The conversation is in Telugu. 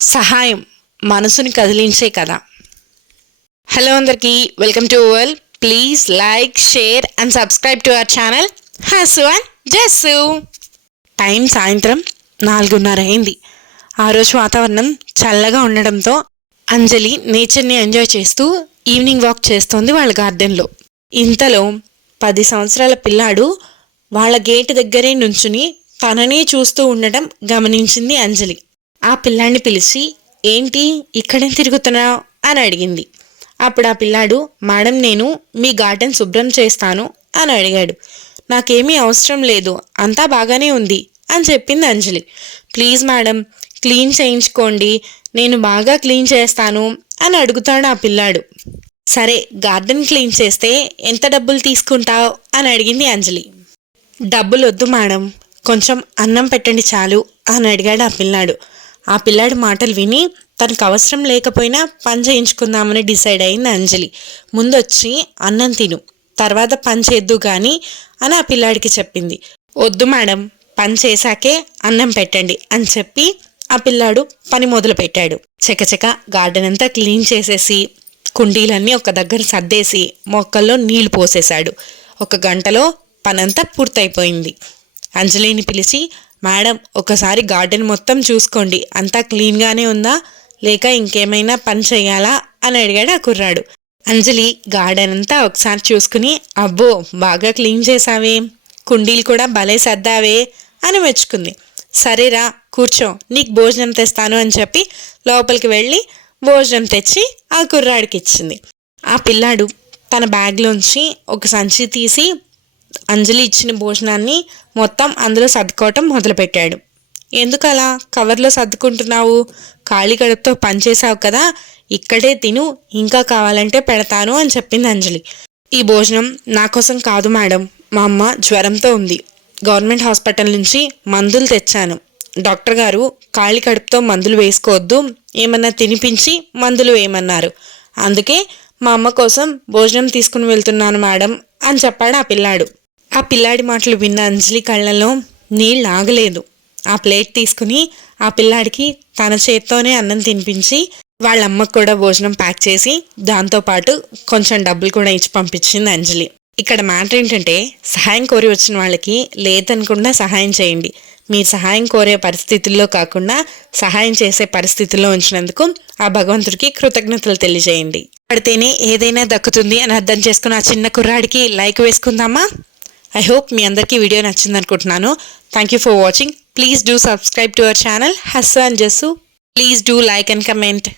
సహాయం మనసుని కదిలించే కథ. హలో అందరికీ, welcome to world. Please like, share and subscribe to our channel Hasu and Jassu. Time సాయంత్రం 4:30 అయింది. ఆ రోజు వాతావరణం చల్లగా ఉండడంతో అంజలి నేచర్ని ఎంజాయ్ చేస్తూ ఈవినింగ్ వాక్ చేస్తోంది వాళ్ళ గార్డెన్లో. ఇంతలో 10 సంవత్సరాల పిల్లాడు వాళ్ళ గేటు దగ్గరే నుంచుని తననే చూస్తూ ఉండటం గమనించింది అంజలి. ఆ పిల్లాడిని పిలిచి, ఏంటి ఇక్కడేం తిరుగుతున్నావు అని అడిగింది. అప్పుడు ఆ పిల్లాడు, మేడం నేను మీ గార్డెన్ శుభ్రం చేస్తాను అని అడిగాడు. నాకేమీ అవసరం లేదు, అంతా బాగానే ఉంది అని చెప్పింది అంజలి. ప్లీజ్ మేడం క్లీన్ చేయించుకోండి, నేను బాగా క్లీన్ చేస్తాను అని అడుగుతాడు ఆ పిల్లాడు. సరే గార్డెన్ క్లీన్ చేస్తే ఎంత డబ్బులు తీసుకుంటావు అని అడిగింది అంజలి. డబ్బులు వద్దు మేడం, కొంచెం అన్నం పెట్టండి చాలు అని అడిగాడు ఆ పిల్లాడు. ఆ పిల్లాడి మాటలు విని తనకు అవసరం లేకపోయినా పని చేయించుకుందామని డిసైడ్ అయింది అంజలి. ముందొచ్చి అన్నం తిను, తర్వాత పని చేద్దు కానీ అని ఆ పిల్లాడికి చెప్పింది. వద్దు మేడం, పని చేశాకే అన్నం పెట్టండి అని చెప్పి ఆ పిల్లాడు పని మొదలు పెట్టాడు. చకచక గార్డెన్ అంతా క్లీన్ చేసేసి కుండీలన్నీ ఒక దగ్గర సర్దేసి మొక్కల్లో నీళ్లు పోసేశాడు. 1 గంటలో పనంతా పూర్తయిపోయింది. అంజలిని పిలిచి, మేడం ఒకసారి గార్డెన్ మొత్తం చూసుకోండి, అంతా క్లీన్గానే ఉందా లేక ఇంకేమైనా పని చేయాలా అని అడిగాడు ఆ కుర్రాడు. అంజలి గార్డెన్ అంతా ఒకసారి చూసుకుని, అబ్బో బాగా క్లీన్ చేసావే, కుండీలు కూడా భలే సర్దావే అని మెచ్చుకుంది. సరేరా కూర్చో, నీకు భోజనం తెస్తాను అని చెప్పి లోపలికి వెళ్ళి భోజనం తెచ్చి ఆ కుర్రాడికి ఇచ్చింది. ఆ పిల్లాడు తన బ్యాగ్లోంచి ఒక సంచి తీసి అంజలి ఇచ్చిన భోజనాన్ని మొత్తం అందులో సర్దుకోవటం మొదలుపెట్టాడు. ఎందుకలా కవర్లో సర్దుకుంటున్నావు, ఖాళీ కడుపుతో పనిచేసావు కదా, ఇక్కడే తిను, ఇంకా కావాలంటే పెడతాను అని చెప్పింది అంజలి. ఈ భోజనం నా కోసం కాదు మేడం, మా అమ్మ జ్వరంతో ఉంది, గవర్నమెంట్ హాస్పిటల్ నుంచి మందులు తెచ్చాను. డాక్టర్ గారు ఖాళీ కడుపుతో మందులు వేసుకోవద్దు, ఏమన్నా తినిపించి మందులు వేయమన్నారు, అందుకే మా అమ్మ కోసం భోజనం తీసుకుని వెళ్తున్నాను మేడం అని చెప్పాడు ఆ పిల్లాడు. ఆ పిల్లాడి మాటలు విన్న అంజలి కళ్ళలో నీళ్ళు ఆగలేదు. ఆ ప్లేట్ తీసుకుని ఆ పిల్లాడికి తన చేత్తోనే అన్నం తినిపించి వాళ్ళ అమ్మకు కూడా భోజనం ప్యాక్ చేసి దాంతోపాటు కొంచెం డబ్బులు కూడా ఇచ్చి పంపించింది అంజలి. ఇక్కడ మ్యాటర్ ఏంటంటే, సహాయం కోరి వచ్చిన వాళ్ళకి లేదనకుండా సహాయం చేయండి. మీరు సహాయం కోరే పరిస్థితుల్లో కాకుండా సహాయం చేసే పరిస్థితుల్లో ఉంచినందుకు ఆ భగవంతుడికి కృతజ్ఞతలు తెలియజేయండి. పడితేనే ఏదైనా దక్కుతుంది అని అర్థం చేసుకుని ఆ చిన్న కుర్రాడికి లైక్ వేసుకుందామా? ఐ హోప్ మీ అందరికీ వీడియో నచ్చింది అనుకుంటున్నాను. Thank you for watching. Please do subscribe to our channel Hassu and Jassu. Please do like and comment.